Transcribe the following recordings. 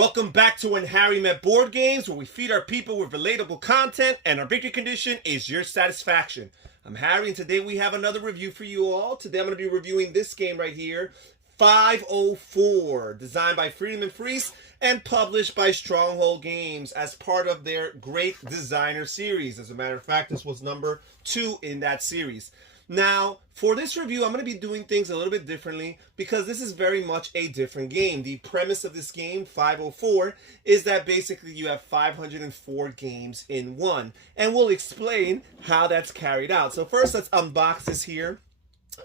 Welcome back to When Harry Met Board Games, where we feed our people with relatable content and our victory condition is your satisfaction. I'm Harry, and today we have another review for you all. Today I'm going to be reviewing this game right here, 504, designed by Friedemann Friese and published by Stronghold Games as part of their Great Designer series. As a matter of fact, this was number 2 in that series. Now, for this review, I'm going to be doing things a little bit differently because this is very much a different game. The premise of this game, 504, is that basically you have 504 games in one. And we'll explain how that's carried out. So first, let's unbox this here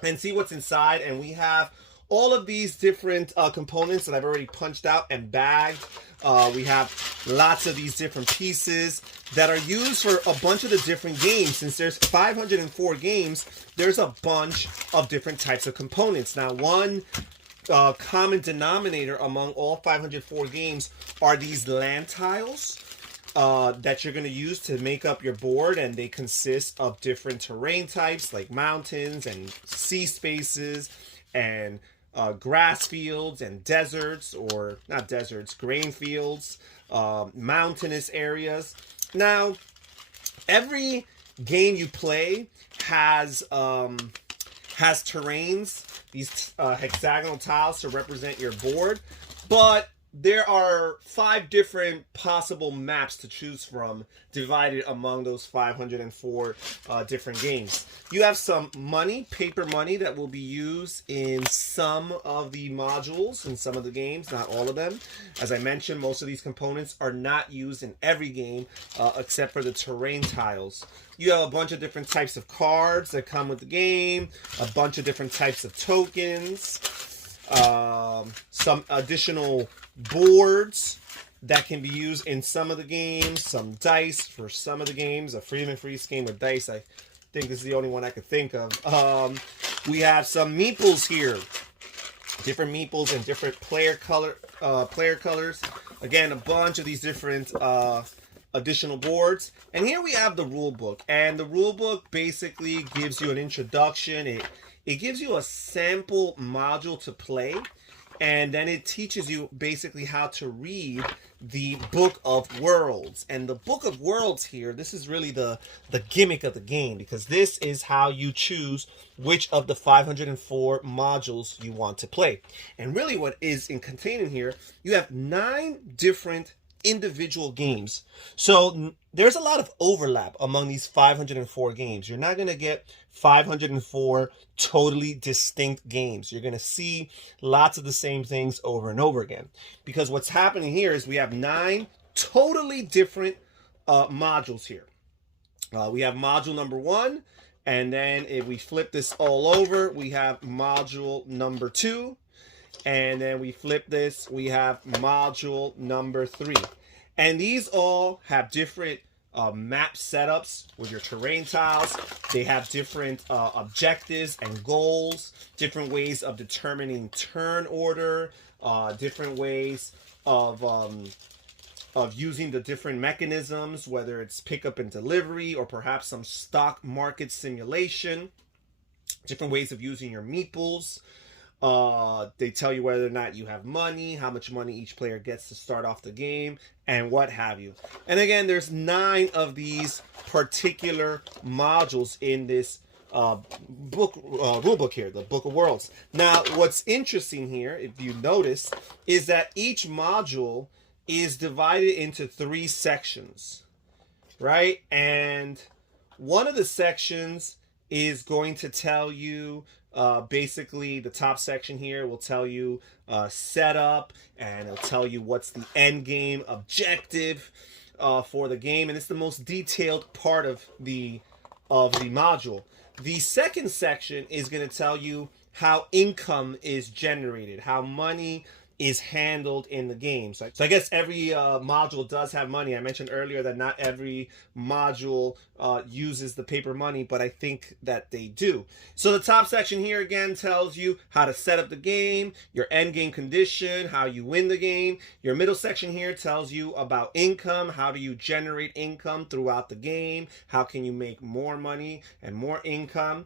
and see what's inside. And we have all of these different components that I've already punched out and bagged. We have lots of these different pieces that are used for a bunch of the different games. Since there's 504 games, there's a bunch of different types of components. Now, one common denominator among all 504 games are these land tiles that you're going to use to make up your board, and they consist of different terrain types like mountains and sea spaces and grass fields and deserts, or not deserts, grain fields, mountainous areas. Now, every game you play has terrains, these hexagonal tiles to represent your board, but there are 5 different possible maps to choose from divided among those 504 different games. You have some money, paper money, that will be used in some of the modules in some of the games, not all of them. As I mentioned, most of these components are not used in every game except for the terrain tiles. You have a bunch of different types of cards that come with the game, a bunch of different types of tokens, some additional boards that can be used in some of the games, some dice for some of the games. A Friedemann Friese game with dice, I think this is the only one I could think of. We have some meeples here, different meeples and different player colors. Again, a bunch of these different additional boards. And here we have the rule book, and the rule book basically gives you an introduction. It gives you a sample module to play, and then it teaches you basically how to read the Book of Worlds. And the Book of Worlds here, this is really the gimmick of the game, because this is how you choose which of the 504 modules you want to play. And really what is contained in here, you have 9 different individual games. So there's a lot of overlap among these 504 games. You're not going to get 504 totally distinct games. You're going to see lots of the same things over and over again, because what's happening here is we have 9 totally different modules here. We have module number 1, and then if we flip this all over, we have module number 2. And then we flip this, we have module number 3. And these all have different map setups with your terrain tiles. They have different objectives and goals, different ways of determining turn order, different ways of using the different mechanisms, whether it's pickup and delivery or perhaps some stock market simulation, different ways of using your meeples. They tell you whether or not you have money, how much money each player gets to start off the game, and what have you. And again, there's 9 of these particular modules in this rule book here, the Book of Worlds. Now, what's interesting here, if you notice, is that each module is divided into 3 sections, right? And one of the sections is going to tell you basically, the top section here will tell you setup, and it'll tell you what's the end game objective for the game, and it's the most detailed part of the module. The second section is going to tell you how income is generated, how money is handled in the game. So I guess every module does have money. I mentioned earlier that not every module uses the paper money, but I think that they do. So the top section here again tells you how to set up the game, your end game condition, how you win the game. Your middle section here tells you about income, how do you generate income throughout the game, how can you make more money and more income.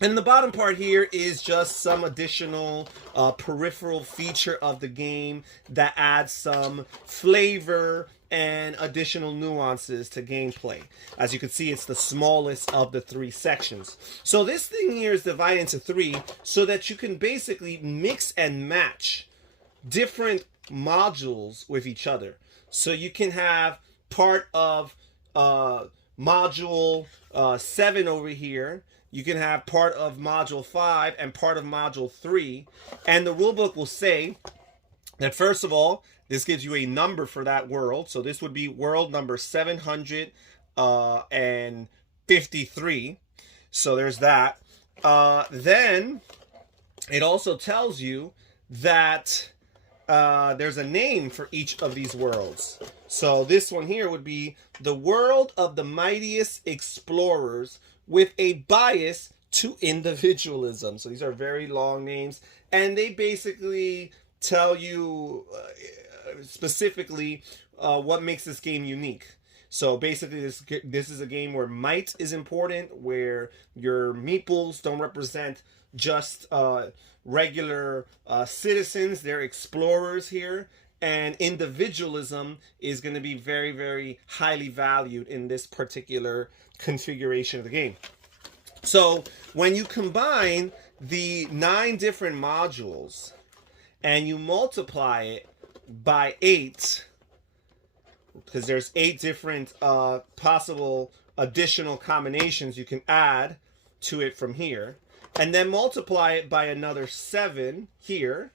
And the bottom part here is just some additional peripheral feature of the game that adds some flavor and additional nuances to gameplay. As you can see, it's the smallest of the 3 sections. So this thing here is divided into 3 so that you can basically mix and match different modules with each other. So you can have part of module 7 over here. You can have part of module 5 and part of module 3. And the rulebook will say that, first of all, this gives you a number for that world. So this would be world number 753. So there's that. Then it also tells you that there's a name for each of these worlds. So this one here would be the world of the mightiest explorers with a bias to individualism. So these are very long names, and they basically tell you specifically what makes this game unique. So basically, this is a game where might is important, where your meeples don't represent just regular citizens. They're explorers here. And individualism is going to be very, very highly valued in this particular configuration of the game. So when you combine the 9 different modules and you multiply it by 8, because there's 8 different possible additional combinations you can add to it from here, and then multiply it by another 7 here,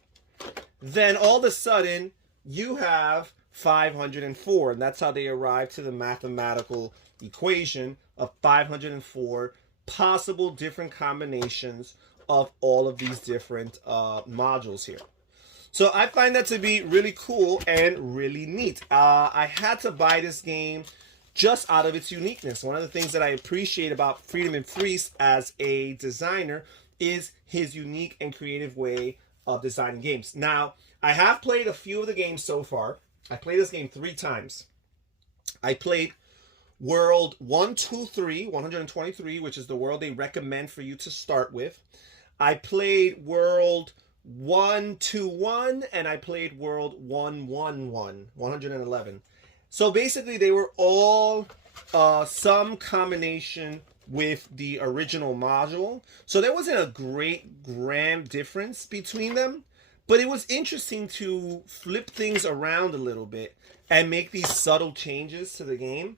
then all of a sudden you have 504, and that's how they arrive to the mathematical equation of 504 possible different combinations of all of these different modules here. So I find that to be really cool and really neat. I had to buy this game just out of its uniqueness. One of the things that I appreciate about Friedemann Friese as a designer is his unique and creative way of designing games. Now, I have played a few of the games so far. I played this game 3 times. I played World 123, 123, which is the world they recommend for you to start with. I played World 121, and I played World 111, 111. So basically, they were all some combination with the original module. So there wasn't a great grand difference between them. But it was interesting to flip things around a little bit and make these subtle changes to the game.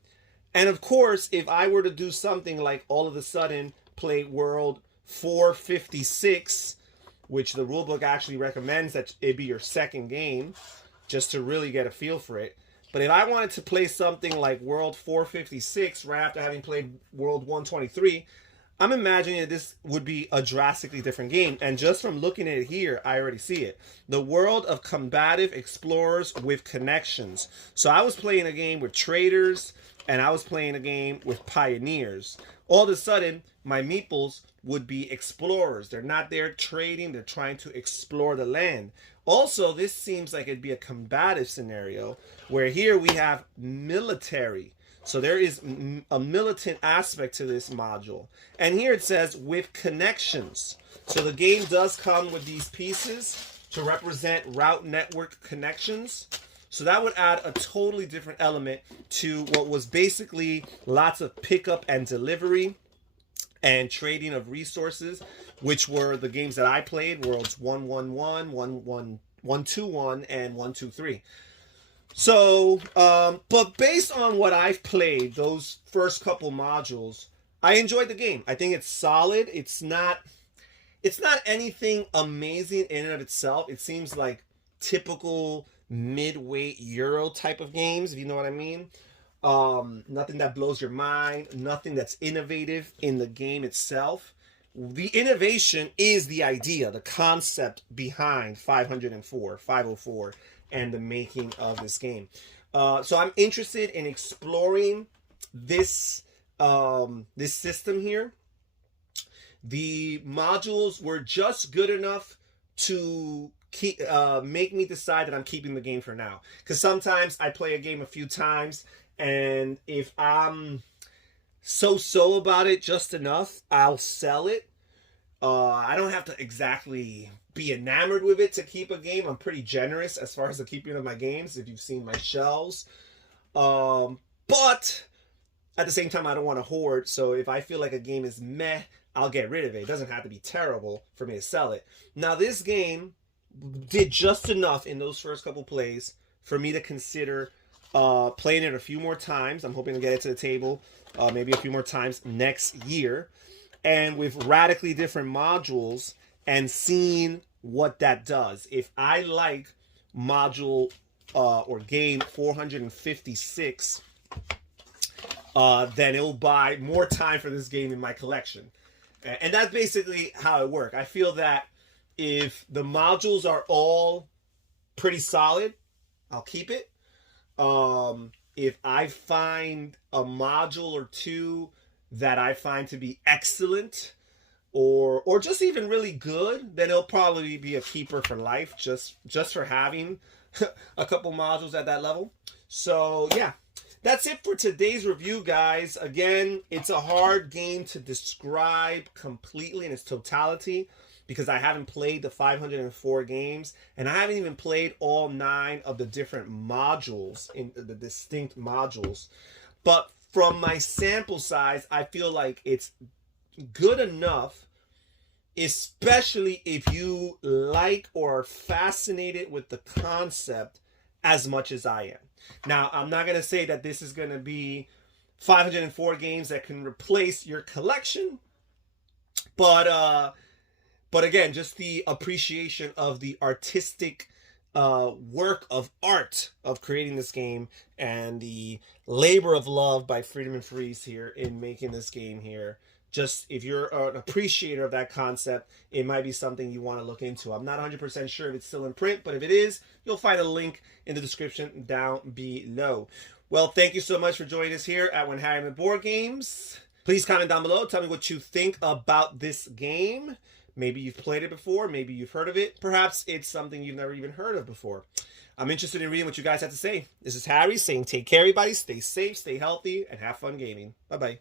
And of course, if I were to do something like all of a sudden play World 456, which the rulebook actually recommends that it be your second game, just to really get a feel for it. But if I wanted to play something like World 456 right after having played World 123, I'm imagining that this would be a drastically different game. And just from looking at it here, I already see it. The world of combative explorers with connections. So I was playing a game with traders, and I was playing a game with pioneers. All of a sudden, my meeples would be explorers. They're not there trading. They're trying to explore the land. Also, this seems like it'd be a combative scenario, where here we have military. So there is a militant aspect to this module. And here it says with connections. So the game does come with these pieces to represent route network connections. So that would add a totally different element to what was basically lots of pickup and delivery and trading of resources, which were the games that I played, Worlds 111, 121, and 123. So, but based on what I've played, those first couple modules, I enjoyed the game. I think it's solid. It's not anything amazing in and of itself. It seems like typical mid-weight Euro type of games, if you know what I mean. Nothing that blows your mind, nothing that's innovative in the game itself. The innovation is the idea, the concept behind 504, and the making of this game. So I'm interested in exploring this this system here. The modules were just good enough to make me decide that I'm keeping the game for now. Because sometimes I play a game a few times, and if I'm so-so about it just enough, I'll sell it. I don't have to exactly be enamored with it to keep a game. I'm pretty generous as far as the keeping of my games, if you've seen my shelves. But at the same time, I don't want to hoard. So if I feel like a game is meh, I'll get rid of it. It doesn't have to be terrible for me to sell it. Now, this game did just enough in those first couple plays for me to consider playing it a few more times. I'm hoping to get it to the table maybe a few more times next year. And with radically different modules and seeing what that does. If I like module or game 456, then it'll buy more time for this game in my collection. And that's basically how it works. I feel that if the modules are all pretty solid, I'll keep it. If I find a module or two that I find to be excellent or just even really good, then it'll probably be a keeper for life just for having a couple modules at that level. So yeah, that's it for today's review, guys. Again, it's a hard game to describe completely in its totality because I haven't played the 504 games and I haven't even played all 9 of the different modules in the distinct modules. But from my sample size, I feel like it's good enough, especially if you like or are fascinated with the concept as much as I am. Now, I'm not going to say that this is going to be 504 games that can replace your collection, but again, just the appreciation of the artistic work of art of creating this game and the labor of love by Friedemann Friese here in making this game here. Just if you're an appreciator of that concept, it might be something you want to look into. I'm not 100% sure if it's still in print, but if it is, you'll find a link in the description down below. Well, thank you so much for joining us here at When Harry Met Board Games. Please comment down below. Tell me what you think about this game. Maybe you've played it before. Maybe you've heard of it. Perhaps it's something you've never even heard of before. I'm interested in reading what you guys have to say. This is Harry saying take care, everybody. Stay safe, stay healthy, and have fun gaming. Bye-bye.